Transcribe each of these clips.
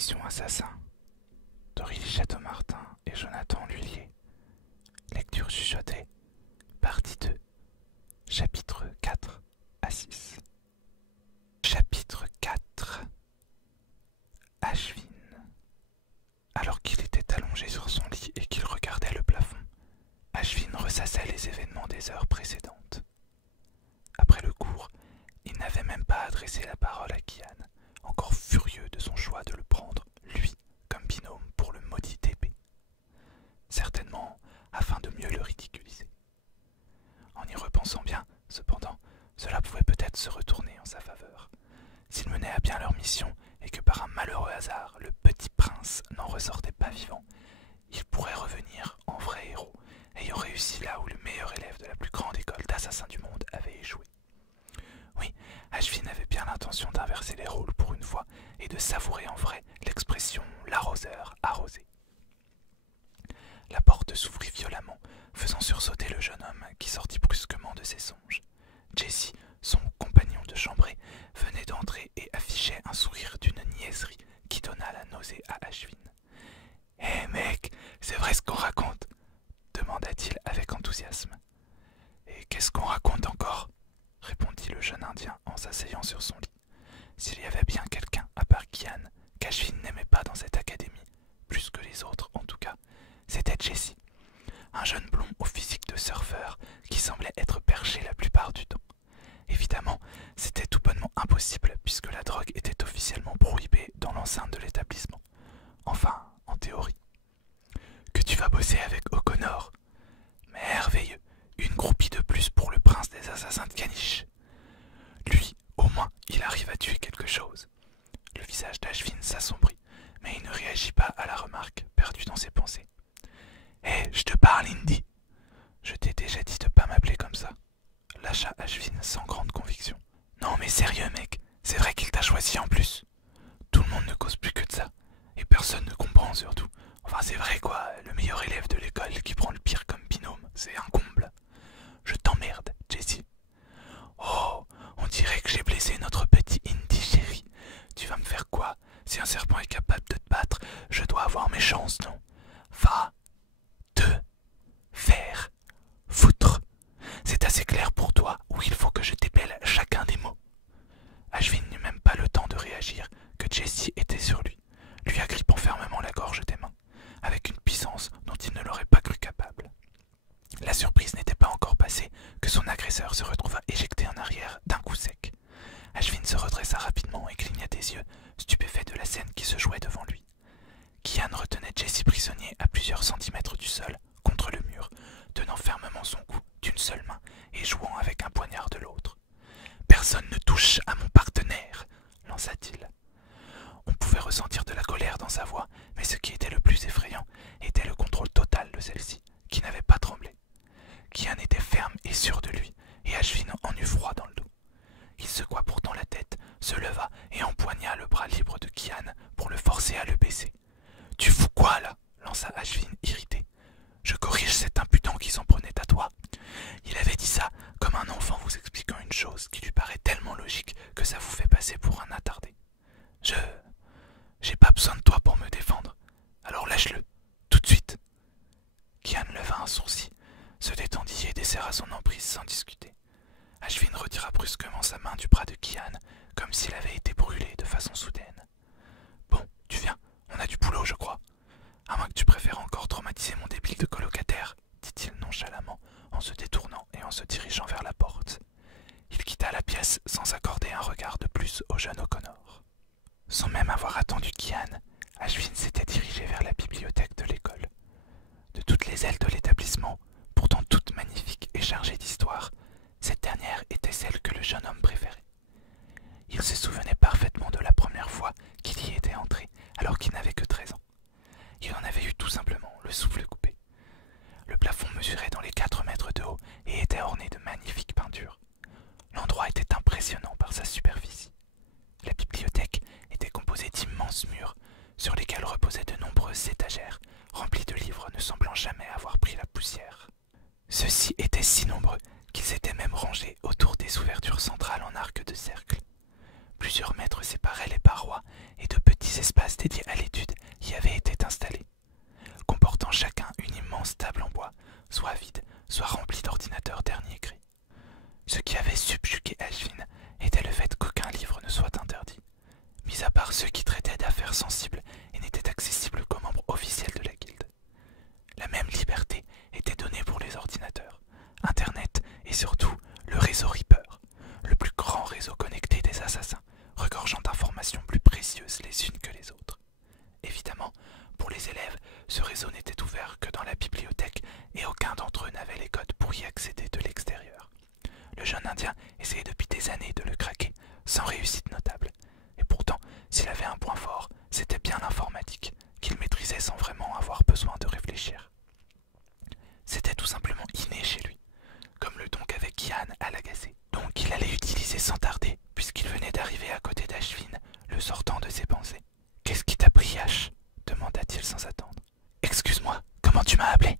Mission Assassin d'Aurélie Château-Martin et Jonathan Lhuillier. Lecture chuchotée, partie 2, chapitre 4 à 6. Chapitre 4. Ashvin. Alors qu'il était allongé sur son lit et qu'il regardait le plafond, Ashvin ressassait les événements des heures précédentes. Après le cours, il n'avait même pas adressé la parole à Kian, encore furieux de son choix de le prendre, lui, comme binôme pour le maudit épée. Certainement afin de mieux le ridiculiser. En y repensant bien, cependant, cela pouvait peut-être se retourner en sa faveur. S'ils menaient à bien leur mission et que par un malheureux hasard, le petit prince n'en ressortait pas vivant, il pourrait revenir en vrai héros, ayant réussi là où le meilleur élève de la plus grande école d'assassins du monde avait échoué. Oui, Ashvin avait bien l'intention d'inverser les rôles pour une fois et de savourer en vrai l'expression « l'arroseur arrosé ». La porte s'ouvrit violemment, faisant sursauter le jeune homme qui sortit brusquement de ses songes. Jessie, son compagnon de chambrée, venait d'entrer et affichait un sourire d'une niaiserie qui donna la nausée à Ashvin. « Hé mec, c'est vrai ce qu'on raconte ?» demanda-t-il avec enthousiasme. « Et qu'est-ce qu'on raconte encore ?» répondit le jeune Indien en s'asseyant sur son lit. S'il y avait bien quelqu'un, à part Kian, qu'Ashvin n'aimait pas dans cette académie, plus que les autres en tout cas, c'était Jessie, un jeune blond au physique de surfeur qui semblait être perché la plupart du temps. Évidemment, c'était tout bonnement impossible puisque la drogue était officiellement prohibée dans l'enceinte de l'établissement. Enfin, en théorie. « Que tu vas bosser avec O'Connor ?»« Merveilleux, une groupie de plus pour le prince des assassins de Caniche. Lui, au moins, il arrive à tuer quelque chose. » Le visage d'Ashvin s'assombrit, mais il ne réagit pas à la remarque, perdu dans ses pensées. « Hé, je te parle, Indy !»« Je t'ai déjà dit de pas m'appeler comme ça. » Lâcha Ashvin sans grande conviction. « Non mais sérieux mec, c'est vrai qu'il t'a choisi en plus. Tout le monde ne cause plus que de ça, et personne ne comprend surtout. Enfin c'est vrai quoi, le meilleur élève de l'école qui prend le pire comme binôme, c'est un comble. Je t'emmerde, Jessie. Oh, on dirait que j'ai blessé notre petit Indy chéri. Tu vas me faire quoi? Si un serpent est capable de te battre, je dois avoir mes chances, non? Va te faire foutre. C'est assez clair pour toi ou il faut que je t'épelle chacun des mots. Ashvin n'eut même pas le temps de réagir que Jessie était sur lui, lui agrippant fermement la gorge des mains, avec une puissance dont il ne l'aurait pas cru capable. La surprise n'était pas encore passée que son agresseur se retrouva éjecté en arrière d'un coup sec. Ashvin se redressa rapidement et cligna des yeux, stupéfait de la scène qui se jouait devant lui. Kian retenait Jessie prisonnier à plusieurs centimètres du sol, contre le mur, tenant fermement son cou d'une seule main et jouant avec un poignard de l'autre. « Personne ne touche à mon partenaire !» lança-t-il. On pouvait ressentir de la colère dans sa voix, mais ce qui était le plus effrayant était le contrôle total de celle-ci, qui n'avait pas tremblé. Kian était ferme et sûr de lui, et Ashvin en eut froid dans le dos. Il secoua pourtant la tête, se leva et empoigna le bras libre de Kian pour le forcer à le baisser. « Tu fous quoi là ?» lança Ashvin irrité. « Je corrige cet impudent qui s'en prenait à toi. » Il avait dit ça comme un enfant vous expliquant une chose qui lui paraît tellement logique que ça vous fait passer pour un attardé. « J'ai pas besoin de toi pour me défendre. Alors lâche-le, tout de suite. » Kian leva un sourcil, se détendit et desserra son emprise sans discuter. Ashvin retira brusquement sa main du bras de Kian, comme s'il avait été brûlé de façon soudaine. « Bon, tu viens, on a du boulot, je crois. À moins que tu préfères encore traumatiser mon débile de colocataire, » dit-il nonchalamment, en se détournant et en se dirigeant vers la porte. Il quitta la pièce sans accorder un regard de plus au jeune O'Connor. Sans même avoir attendu Kian, Ashvin s'était dirigé vers la bibliothèque de l'école. De toutes les ailes de l'établissement, pourtant toutes magnifiques et chargées d'histoire, cette dernière était celle que le jeune homme préférait. Il se souvenait parfaitement de la première fois qu'il y était entré, alors qu'il n'avait que 13 ans. Il en avait eu tout simplement le souffle coupé. Le plafond mesurait dans les 4 mètres de haut et était orné de magnifiques peintures. L'endroit était impressionnant par sa superficie. La bibliothèque était composée d'immenses murs, sur lesquels reposaient de nombreuses étagères, remplies de livres ne semblant jamais avoir pris la poussière. Ceux-ci étaient si nombreux qu'ils étaient même rangés autour des ouvertures centrales en arc de cercle. Plusieurs mètres séparaient les parois et de petits espaces dédiés à part ceux qui traitaient d'affaires sensibles et n'étaient accessibles qu'aux membres officiels de la guilde. La même liberté était donnée pour les ordinateurs, Internet et surtout le réseau Reaper, le plus grand réseau connecté des assassins, regorgeant d'informations plus précieuses les unes que les autres. Évidemment, pour les élèves, ce réseau n'était ouvert que dans la bibliothèque et aucun d'entre eux n'avait les codes pour y accéder de l'extérieur. Le jeune Indien essayait depuis des années de le craquer, sans réussite notable. Et pourtant, s'il avait un point fort, c'était bien l'informatique, qu'il maîtrisait sans vraiment avoir besoin de réfléchir. C'était tout simplement inné chez lui, comme le don qu'avait Kian à l'agacer. Donc il allait utiliser sans tarder, puisqu'il venait d'arriver à côté d'Ashvin, le sortant de ses pensées. « Qu'est-ce qui t'a pris, Ash ?» demanda-t-il sans attendre. « Excuse-moi, comment tu m'as appelé ?»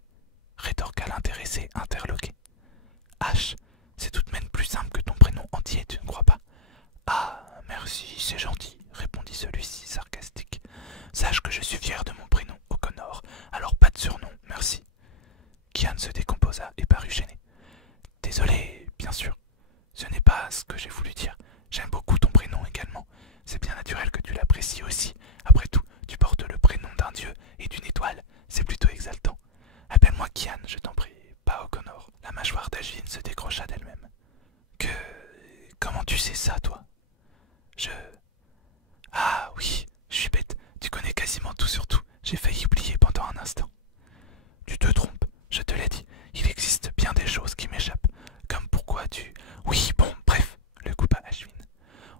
rétorqua l'intéressé interloqué. « Ash, c'est tout de même plus simple que ton prénom entier, tu ne crois pas ?»« Ah, merci, c'est gentil, » répondit celui-ci sarcastique. « Sache que je suis fier de mon prénom, O'Connor, alors pas de surnom, merci. » Kian se décomposa et parut gêné. « Désolé, bien sûr. Ce n'est pas ce que j'ai voulu dire. J'aime beaucoup ton prénom également. C'est bien naturel que tu l'apprécies aussi. Après tout, tu portes le prénom d'un dieu et d'une étoile. C'est plutôt exaltant. Appelle-moi Kian, je t'en prie, pas O'Connor. » La mâchoire d'Ashvin se décrocha d'elle-même. « Comment tu sais ça, toi ?»« Ah oui, je suis bête. Tu connais quasiment tout sur tout. J'ai failli oublier pendant un instant. »« Tu te trompes, je te l'ai dit. Il existe bien des choses qui m'échappent. Comme pourquoi tu... » « Oui, bon, bref, le coupa Ashvin.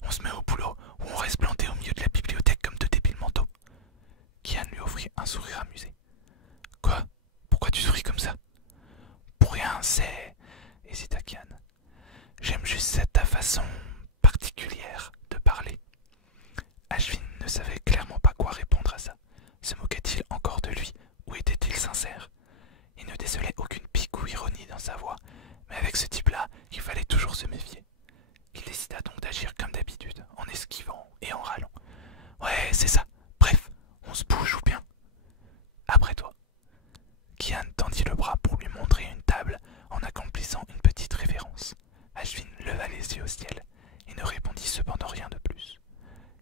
On se met au boulot ou on reste planté au milieu de la bibliothèque comme deux débiles mentaux. Kian lui offrit un sourire amusé. « Quoi? Pourquoi tu souris comme ça ?»« Pour rien, c'est... » hésita Kian. « J'aime juste ta façon particulière de parler. » Ashvin ne savait clairement pas quoi répondre à ça. Se moquait-il encore de lui ou était-il sincère? Il ne décelait aucune pique ou ironie dans sa voix, mais avec ce type-là, il fallait toujours se méfier. Il décida donc d'agir comme d'habitude, en esquivant et en râlant. « Ouais, c'est ça. Bref, on se bouge ou bien? »« Après toi. » Kian tendit le bras pour lui montrer une table en accomplissant une petite révérence. Ashvin leva les yeux au ciel et ne répondit cependant rien de plus.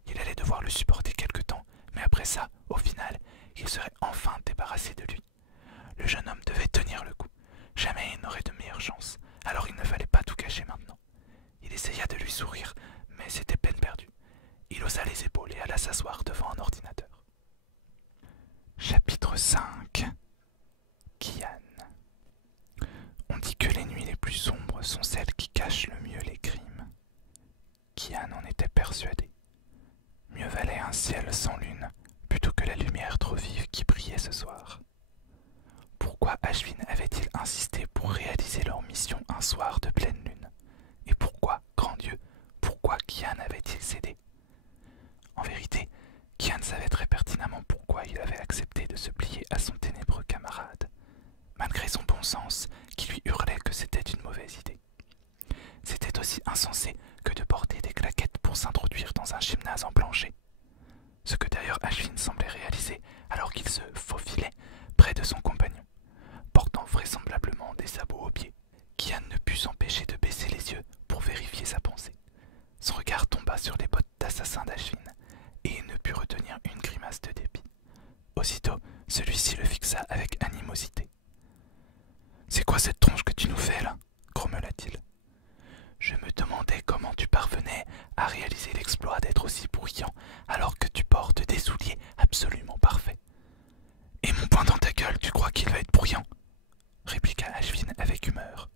Il allait devoir le supporter quelque temps, mais après ça, au final, il serait enfin débarrassé de lui. Le jeune homme devait tenir le coup. Jamais il n'aurait de meilleure chance, alors il ne fallait pas tout cacher maintenant. Il essaya de lui sourire, mais c'était peine perdue. Il haussa les épaules et alla s'asseoir devant un ordinateur. Chapitre 5. Kian. On dit que les nuits les plus sombres sont celles qui cachent le mieux les crimes. Kian en était persuadé. Mieux valait un ciel sans lune plutôt que la lumière trop vive qui brillait ce soir. Pourquoi Ashvin avait-il insisté pour réaliser leur mission un soir de pleine lune? Et pourquoi, grand Dieu, pourquoi Kian avait-il cédé? En vérité, Kian savait très pertinemment pourquoi il avait accepté de se plier à son ténébreux camarade, malgré son bon sens qui lui hurlait que c'était une mauvaise idée. C'était aussi insensé que de porter des claquettes pour s'introduire dans un gymnase en plancher. Ce que d'ailleurs Ashvin semblait réaliser alors qu'il se faufilait près de son compagnon, portant vraisemblablement des sabots aux pieds. Kian ne put s'empêcher de baisser les yeux pour vérifier sa pensée. Son regard tomba sur les bottes d'assassin d'Ashvin, et il ne put retenir une grimace de dépit. Aussitôt, celui-ci le fixa avec animosité. « C'est quoi cette tronche que tu nous fais, là ?» grommela-t-il. « Je me demandais comment tu parvenais à réaliser l'exploit d'être aussi bruyant alors que tu portes des souliers absolument parfaits. »« Et mon poing dans ta gueule, tu crois qu'il va être bruyant ?» répliqua Ashvin avec humeur.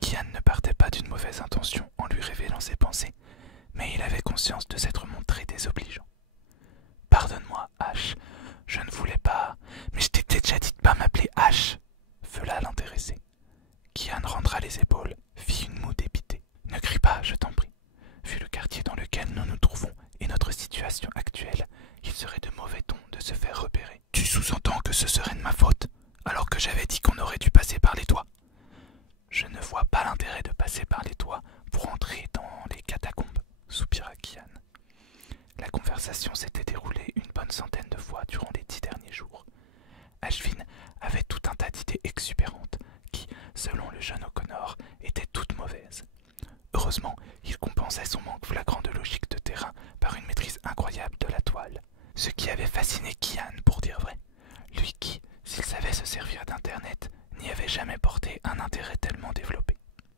Kian ne partait pas d'une mauvaise intention en lui révélant ses pensées, mais il avait conscience de s'être montré désobligeant. « Pardonne-moi, Ash, je ne voulais pas... Mais je t'ai déjà dit de pas m'appeler Ash !» feula l'intéressé. Kian rendra les épaules, fit une moue dépitée. « Ne crie pas, je t'en prie. Vu le quartier dans lequel nous nous trouvons et notre situation actuelle, il serait de mauvais ton de se faire repérer. Tu sous-entends que ce serait de ma faute, alors que j'avais dit qu'on aurait dû passer par les toits. Je ne vois pas l'intérêt de passer par les toits pour entrer dans les catacombes, soupira Kian. La conversation s'était déroulée une bonne centaine de fois durant les 10 derniers jours. Ashvin avait tout un tas d'idées exubérantes qui, selon le jeune O'Connor, étaient toutes mauvaises. Heureusement, il compensait son manque flagrant de logique de terrain par une maîtrise incroyable qui avait fasciné Kian pour dire vrai. Lui qui, s'il savait se servir d'Internet, n'y avait jamais porté un intérêt tellement développé.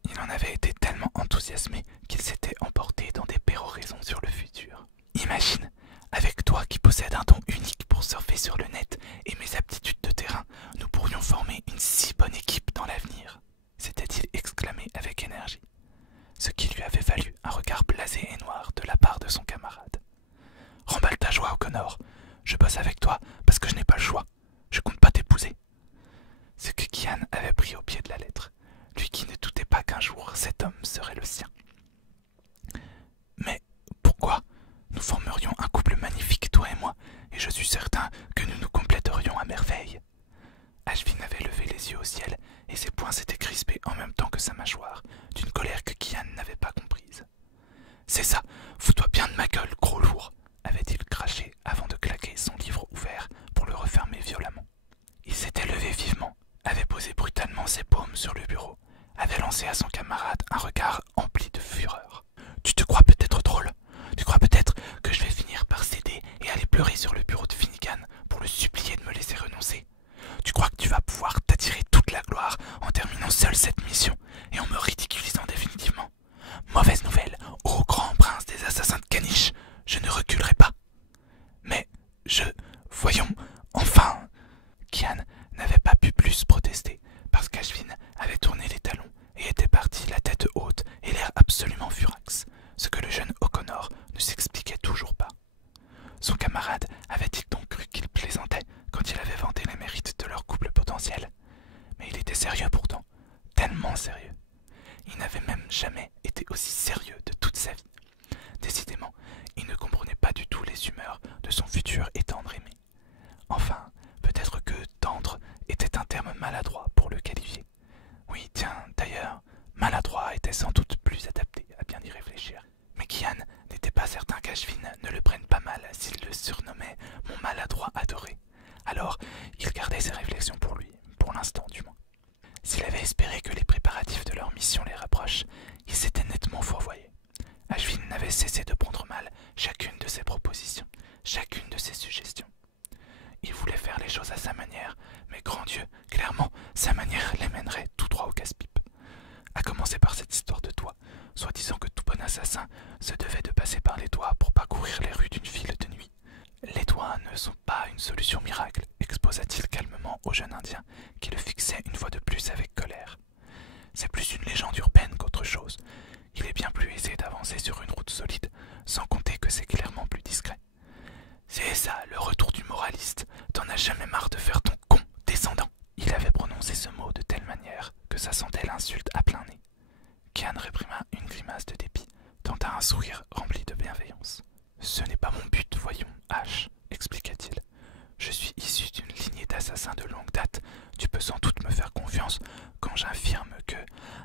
Il en avait été tellement enthousiasmé qu'il s'était emporté dans des péroraisons sur le futur. Imagine, avec toi qui possède un don unique pour surfer sur le net et mes aptitudes de terrain, nous pourrions former une si bonne équipe dans l'avenir, s'était-il exclamé avec énergie, ce qui lui avait valu un regard blasé et noir de la part de son camarade. Remballe ta joie, O'Connor. Je bosse avec toi parce que je n'ai pas le choix. Je compte pas t'épouser. Ce que Kian avait pris au pied de la lettre, lui qui ne doutait pas qu'un jour cet homme serait le sien. Mais pourquoi? Nous formerions un couple magnifique, toi et moi, et je suis certain que nous nous compléterions à merveille. Ashvin avait levé les yeux au ciel, et ses poings s'étaient crispés en même temps que sa mâchoire, d'une colère que Kian n'avait pas comprise. C'est ça, fous-toi bien de ma gueule, gros lourd, avait-il craché avant de claquer son livre ouvert pour le refermer violemment. Il s'était levé vivement, avait posé brutalement ses paumes sur le bureau, avait lancé à son camarade un regard empli de fureur. Tu te crois peut-être drôle? Tu crois peut-être que je vais finir par céder et aller pleurer sur le bureau de Finnegan pour le supplier de me laisser renoncer? Tu crois que tu vas pouvoir t'attirer toute la gloire en terminant seul cette mission et en me ridiculisant définitivement? Mauvaise nouvelle, ô grand prince des assassins de Caniche, je ne reculerai pas. Mais voyons, enfin. Kian n'avait pas pu plus protester parce qu'Ashvin avait tourné les talons et était parti la tête haute et l'air absolument furax, ce que le jeune O'Connor ne s'expliquait toujours pas. Son camarade avait-il donc cru qu'il plaisantait quand il avait vanté les mérites de leur couple potentiel? Mais il était sérieux pourtant, tellement sérieux. Il n'avait même jamais été aussi sérieux de toute sa vie. Décidément, il ne comprenait pas du tout les humeurs de son futur et tendre aimé. Enfin, peut-être que tendre était un terme maladroit pour le qualifier. Oui, tiens, d'ailleurs, maladroit était sans doute plus adapté à bien y réfléchir. Mais Kian n'était pas certain qu'Ashvin ne le prenne pas mal s'il le surnommait mon maladroit adoré. Alors, il gardait ses réflexions pour lui, pour l'instant du moins. S'il avait espéré que les préparatifs de leur mission les rapprochent, il s'était nettement fourvoyé. Ashvin n'avait cessé de prendre mal chacune de ses propositions, chacune de ses suggestions. Il voulait faire les choses à sa manière, mais grand Dieu, clairement, sa manière les mènerait tout droit au casse-pipe. À commencer par cette histoire de toit, soi-disant que tout bon assassin se devait de passer par les toits pour parcourir les rues d'une ville de nuit. Les toits ne sont pas une solution miracle, exposa-t-il calmement au jeune Indien, qui le fixait une fois de plus avec colère. C'est plus une légende urbaine qu'autre chose. Il est bien plus aisé d'avancer sur une route solide, sans compter que c'est clairement plus discret. C'est ça, le retour du moraliste. T'en as jamais marre de faire ton con descendant. Il avait prononcé ce mot de telle manière que ça sentait l'insulte à plein nez. Kian réprima une grimace de dépit, tenta un sourire rempli de bienveillance. Ce n'est pas mon but, voyons, H, expliqua-t-il. Je suis issu d'une lignée d'assassins de longue date. Tu peux sans doute me faire confiance quand j'affirme que...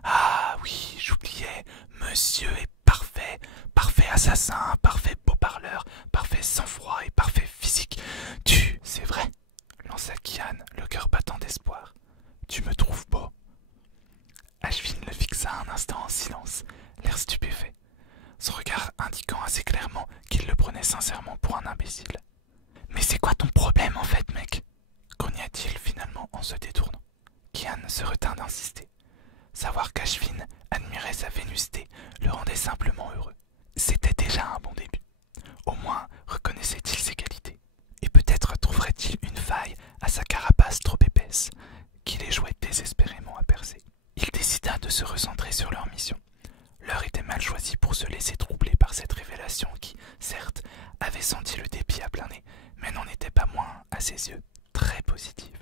Ah oui, j'oubliais, monsieur est parfait, parfait assassin, parfait beau parleur, parfait sang-froid et parfait physique. C'est vrai, lança Kian, le cœur battant d'espoir. Tu me trouves beau. Ashvin le fixa un instant en silence, l'air stupéfait, son regard indiquant assez clairement qu'il le prenait sincèrement pour un imbécile. Mais c'est quoi ton problème en fait, mec? Grogna-t-il finalement en se détournant. Kian se retint d'insister. Savoir qu'Ashvin admirait sa vénusté le rendait simplement heureux. C'était déjà un bon début. Au moins reconnaissait-il ses qualités. Et peut-être trouverait-il une faille à sa carapace trop épaisse, qu'il échouait désespérément à percer. Il décida de se recentrer sur leur mission. L'heure était mal choisie pour se laisser troubler par cette révélation qui, certes, avait senti le dépit à plein nez, mais n'en était pas moins, à ses yeux, très positive.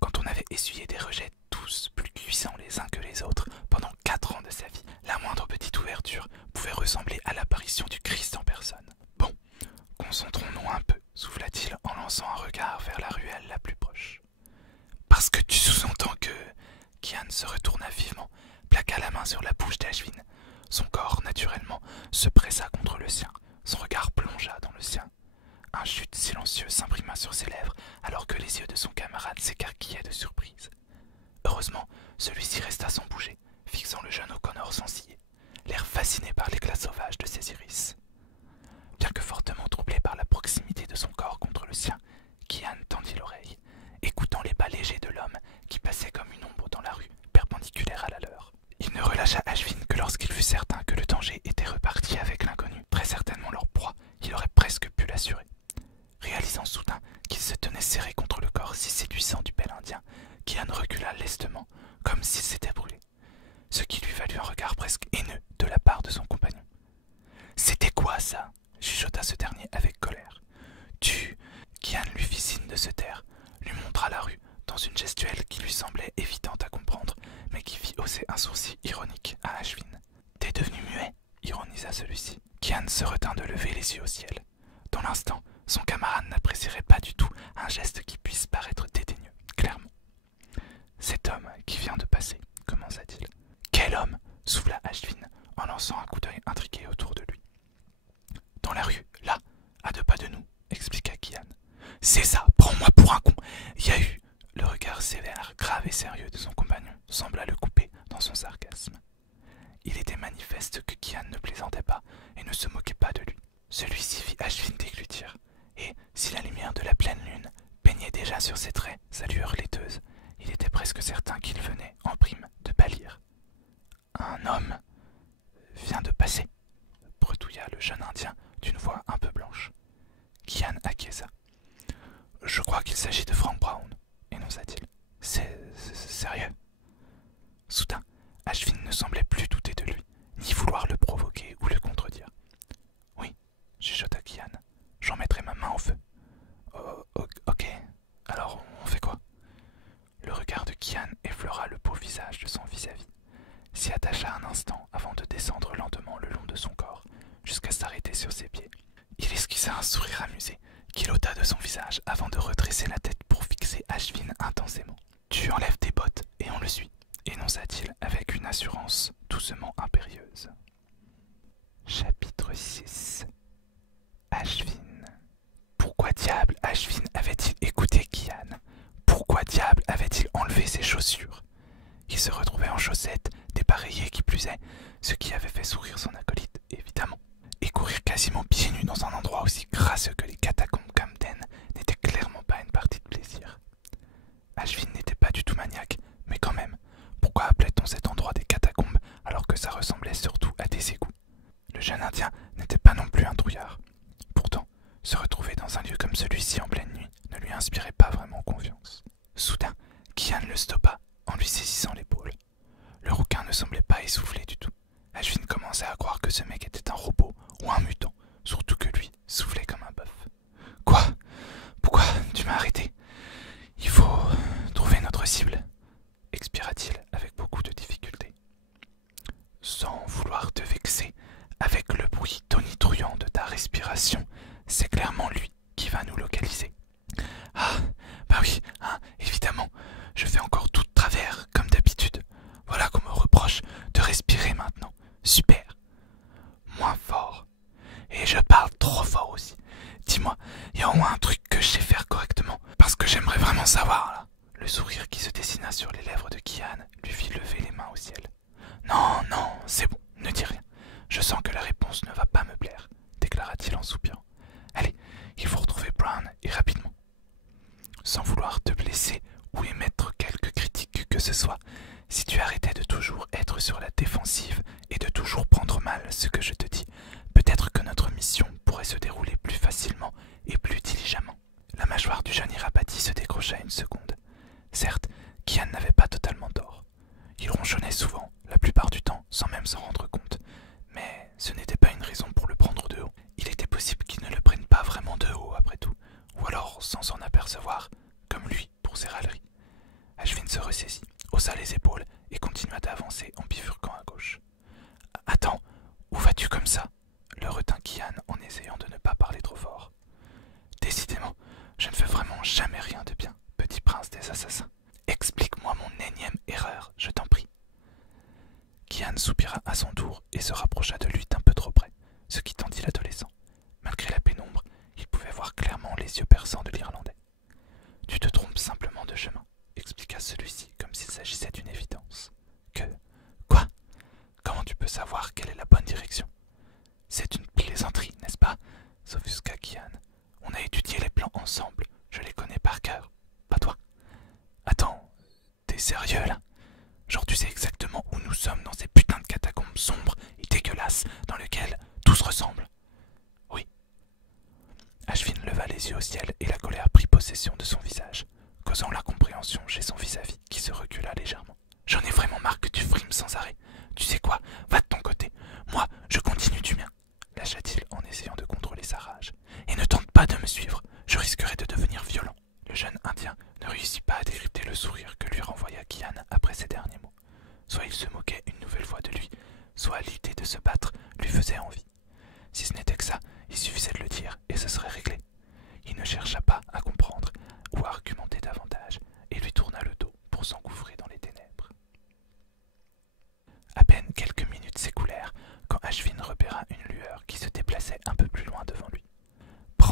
Quand on avait essuyé des rejets tous plus cuisants les uns que les autres pendant 4 ans de sa vie, la moindre petite ouverture pouvait ressembler à l'apparition du Christ en personne. Bon, concentrons-nous un peu, souffla-t-il en lançant un regard vers la ruelle la plus proche. Parce que tu sous-entends que... Kian se retourna vivement, plaqua la main sur la bouche d'Ashvin. Son corps, naturellement, se pressa contre le sien. Son regard plongea dans le sien. Un chute silencieux s'imprima sur ses lèvres alors que les yeux de son camarade s'écarquillaient de surprise. Heureusement, celui-ci resta sans bouger, fixant le jeune O'Connor sans ciller, l'air fasciné par l'éclat sauvage de ses iris. Bien que fortement troublé par la proximité de son corps contre à ce dernier avec colère. Tu... Kian lui fit signe de se taire, lui montra la rue, dans une gestuelle qui lui semblait évidente à comprendre, mais qui fit hausser un sourcil ironique à Ashvin. T'es devenu muet, ironisa celui-ci. Kian se retint de lever les yeux au ciel. Dans l'instant, son camarade n'apprécierait pas du tout un geste qui puisse paraître dédaigneux, clairement. Cet homme qui vient de passer, commença-t-il. Quel homme, souffla Ashvin en lançant un coup d'œil intrigué autour de lui. Dans la rue, là, à 2 pas de nous, expliqua Kian. C'est ça, prends-moi pour un con. Il y a eu... Le regard sévère, grave et sérieux de son compagnon sembla le couper dans son sarcasme. Il était manifeste que Kian ne plaisantait pas et ne se moquait pas de lui. Celui-ci vit Ashvin déglutir, et si la lumière de la pleine lune peignait déjà sur ses traits sa lueur laiteuse, il était presque certain qu'il venait, en prime, de pâlir. Un homme vient de passer, bredouilla le jeune Indien d'une voix un peu blanche. Kian acquiesça. Je crois qu'il s'agit de Frank Brown, énonça-t-il. C'est sérieux. Soudain, Ashvin ne semblait plus douter de lui, ni vouloir le provoquer ou le contredire. Oui, chuchota Kian, j'en mettrai ma main au feu. Oh, ok, alors on fait quoi? Le regard de Kian effleura le beau visage de son vis-à-vis, s'y attacha un instant avant de descendre lentement le long de son corps, jusqu'à s'arrêter sur ses pieds. Il esquissa un sourire amusé, qu'il ôta de son visage avant de redresser la tête pour fixer Ashvin intensément. Tu enlèves tes bottes et on le suit, énonça-t-il avec une assurance doucement impérieuse. Chapitre 6. Ashvin. Pourquoi diable Ashvin avait-il écouté Kian? Pourquoi diable avait-il enlevé ses chaussures? Il se retrouvait en chaussettes, dépareillé qui plus est, ce qui avait fait sourire son acolyte, évidemment. Et courir quasiment pieds nus dans un endroit aussi crasseux que les catacombes Camden n'était clairement pas une partie de plaisir. Ashvin n'était pas du tout maniaque, mais quand même, pourquoi appelait-on cet endroit des catacombes alors que ça ressemblait surtout à des égouts? Le jeune Indien n'était pas non plus un trouillard. Pourtant, se retrouver dans un lieu comme celui-ci en pleine nuit ne lui inspirait pas vraiment confiance. Soudain, Kian le stoppa en lui saisissant l'épaule. Le rouquin ne semblait pas essoufflé du tout. Ashvin commençait à croire que ce mec était un robot ou un mutant, surtout que lui soufflait comme un bœuf. Quoi? Pourquoi tu m'as arrêté? Il faut trouver notre cible, expira-t-il avec beaucoup de difficulté. Sans vouloir te vexer, avec le bruit tonitruant de ta respiration, c'est clairement lui qui va nous localiser. Ah, bah oui, hein, évidemment, je fais encore tout de travers, comme d'habitude. Voilà qu'on me reproche de respirer maintenant. Super. Moins fort. Et je parle trop fort aussi. Dis-moi, y a au moins un truc que je sais faire correctement, parce que j'aimerais vraiment savoir, là. Le sourire qui se dessina sur les lèvres de Kian lui fit lever les mains au ciel. Non, non, c'est bon, ne dis rien. Je sens que la réponse ne va pas me plaire, déclara-t-il en soupirant. Allez, il faut retrouver Brown, et rapidement. Sans vouloir te blesser ou émettre quelque critique que ce soit, si tu arrêtais de toujours être sur la défensive et de toujours prendre mal ce que je te dis, peut-être que notre mission pourrait se dérouler plus facilement et plus diligemment. La mâchoire du jeune Irapati se décrocha une seconde. Certes, Kian n'avait pas totalement tort. Il ronchonnait souvent, la plupart du temps, sans même s'en rendre compte. Mais ce n'était pas une raison pour le prendre de haut. Il était possible qu'il ne le prenne pas vraiment de haut, après tout. Ou alors sans s'en apercevoir, comme lui pour ses râleries. Ashvin se ressaisit, haussa les épaules et continua d'avancer en bifurquant à gauche. « Attends, où vas-tu comme ça ?» le retint Kian en essayant de ne pas parler trop fort. « Décidément, je ne fais vraiment jamais rien de bien, petit prince des assassins. Explique-moi mon énième erreur, je t'en prie. » Kian soupira à son tour et se rapprocha de lui d'un peu trop près, ce qui tendit l'adolescent. Malgré la pénombre, il pouvait voir clairement les yeux perçants de l'Irlandais. « Tu te trompes simplement de chemin, » expliqua celui-ci comme s'il s'agissait d'une évidence. « Que... Quoi? Comment tu peux savoir quelle est la bonne direction? C'est une plaisanterie, n'est-ce pas? » s'offusqua Kian. « On a étudié les plans ensemble, je les connais par cœur, pas toi. » Attends, t'es sérieux là? Genre tu sais exactement où nous sommes dans ces putains de catacombes sombres et dégueulasses dans lesquelles tout se ressemble? Oui. Ashvin leva les yeux au ciel et la colère prit possession de son visage, causant l'incompréhension chez son vis-à-vis qui se recula légèrement. J'en ai vraiment marre que tu frimes sans arrêt. Tu sais quoi? Va de ton côté. Moi, je continue du mien, lâcha-t-il en essayant de contrôler sa rage.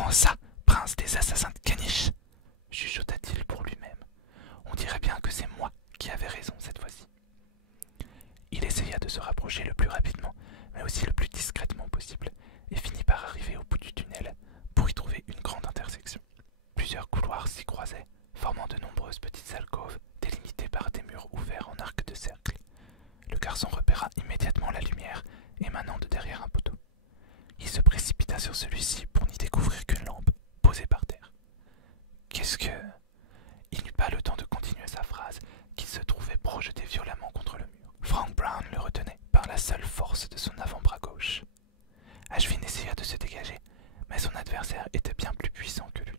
Comment ça, prince des assassins de caniche? Chuchota-t-il pour lui-même. On dirait bien que c'est moi qui avais raison cette fois-ci. Il essaya de se rapprocher le plus rapidement, mais aussi le plus discrètement possible, et finit par arriver au bout du tunnel pour y trouver une grande intersection. Plusieurs couloirs s'y croisaient, formant de nombreuses petites alcôves délimitées par des murs ouverts en arc de cercle. Le garçon repéra immédiatement la lumière émanant de derrière un poteau. Il se précipita sur celui-ci pour n'y découvrir qu'une lampe posée par terre. Qu'est-ce que... Il n'eut pas le temps de continuer sa phrase qu'il se trouvait projeté violemment contre le mur. Frank Brown le retenait par la seule force de son avant-bras gauche. Ashvin essaya de se dégager, mais son adversaire était bien plus puissant que lui.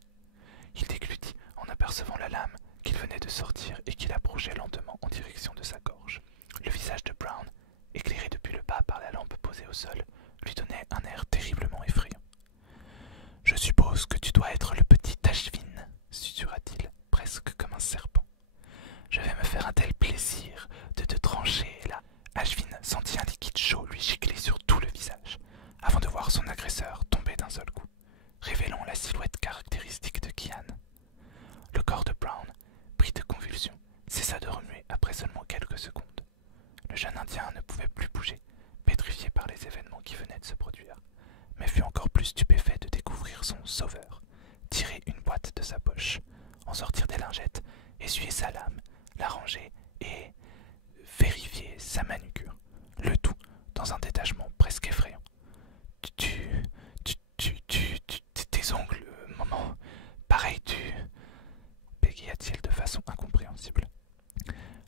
Il déglutit en apercevant la lame qu'il venait de sortir et qu'il approchait lentement en direction de sa gorge. Le visage de Brown, éclairé depuis le bas par la lampe posée au sol, lui donnait un air terriblement effrayant. « Je suppose que tu dois être le petit Ashvin, susurra-t-il, presque comme un serpent. Je vais me faire un tel plaisir de te trancher là. » Ashvin sentit un liquide chaud lui gicler sur tout le visage, avant de voir son agresseur tomber d'un seul coup, révélant la silhouette caractéristique de Kian. Le corps de Brown, pris de convulsions, cessa de remuer après seulement quelques secondes. Le jeune Indien ne pouvait plus bouger, pétrifié par les événements qui venaient de se produire, mais fut encore plus stupéfait de découvrir son sauveur, tirer une boîte de sa poche, en sortir des lingettes, essuyer sa lame, la ranger et vérifier sa manucure, le tout dans un détachement presque effrayant. Tes ongles, maman, pareil, bégaya-t-il de façon incompréhensible.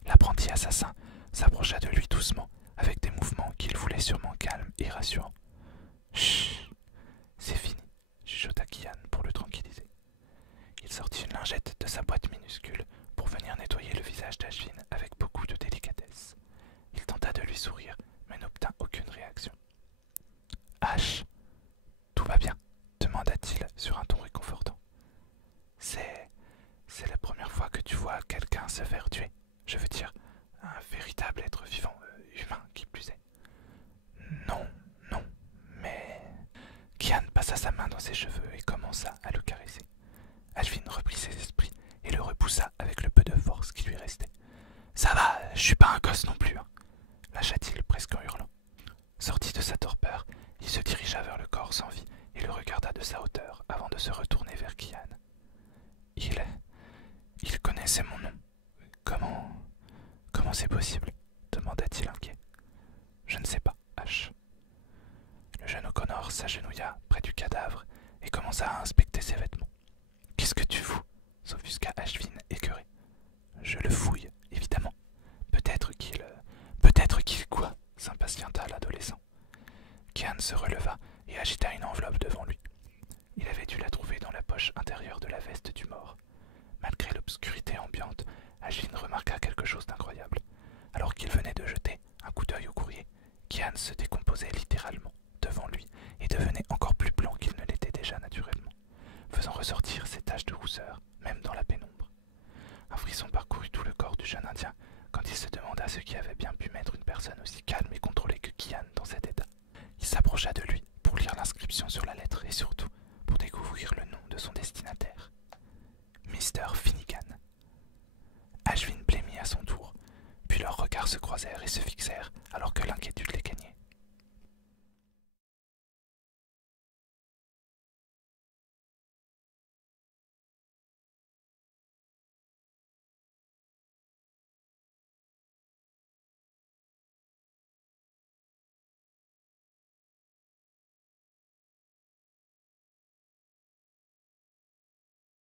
L'apprenti assassin s'approcha de lui doucement, avec des mouvements qu'il voulait sûrement calmes et rassurants. « Chut, c'est fini, » chuchota Kian pour le tranquilliser. Il sortit une lingette de sa boîte minuscule pour venir nettoyer le visage d'Ashvin avec beaucoup de délicatesse. Il tenta de lui sourire, mais n'obtint aucune réaction. « Ash, tout va bien ?» demanda-t-il sur un ton réconfortant. « C'est la première fois que tu vois quelqu'un se faire tuer. Je veux dire, un véritable être vivant, humain qui plus est. » « Non, non, mais... » Kian passa sa main dans ses cheveux et commença à le caresser. Ashvin reprit ses esprits et le repoussa avec le peu de force qui lui restait. « Ça va, je suis pas un gosse non plus, hein, lâcha-t-il presque en hurlant. Sorti de sa torpeur, il se dirigea vers le corps sans vie et le regarda de sa hauteur avant de se retourner vers Kian. Il connaissait mon nom. Comment c'est possible? Demanda-t-il inquiet. Je ne sais pas, Ash. Le jeune O'Connor s'agenouilla près du cadavre et commença à inspecter ses vêtements. Qu'est-ce que tu fous? S'offusqua Ashvin, écœuré. Je le fouille, évidemment. Peut-être qu'il quoi? S'impatienta l'adolescent. Kian se releva et agita une enveloppe devant lui. Il avait dû la trouver dans la poche intérieure de la veste du mort. Malgré l'obscurité ambiante, Ashvin remarqua quelque chose d'incroyable. Alors qu'il venait de jeter un coup d'œil au courrier, Kian se décomposait littéralement devant lui et devenait encore plus blanc qu'il ne l'était déjà naturellement, faisant ressortir ses taches de rousseur, même dans la pénombre. Un frisson parcourut tout le corps du jeune Indien quand il se demanda ce qui avait bien pu mettre une personne aussi calme et contrôlée que Kian dans cet état. Il s'approcha de lui pour lire l'inscription sur la lettre et surtout pour découvrir le nom de son destinataire. Mr. Finnegan. Ashvin blêmit à son tour, puis leurs regards se croisèrent et se fixèrent alors que l'inquiétude les gagnait.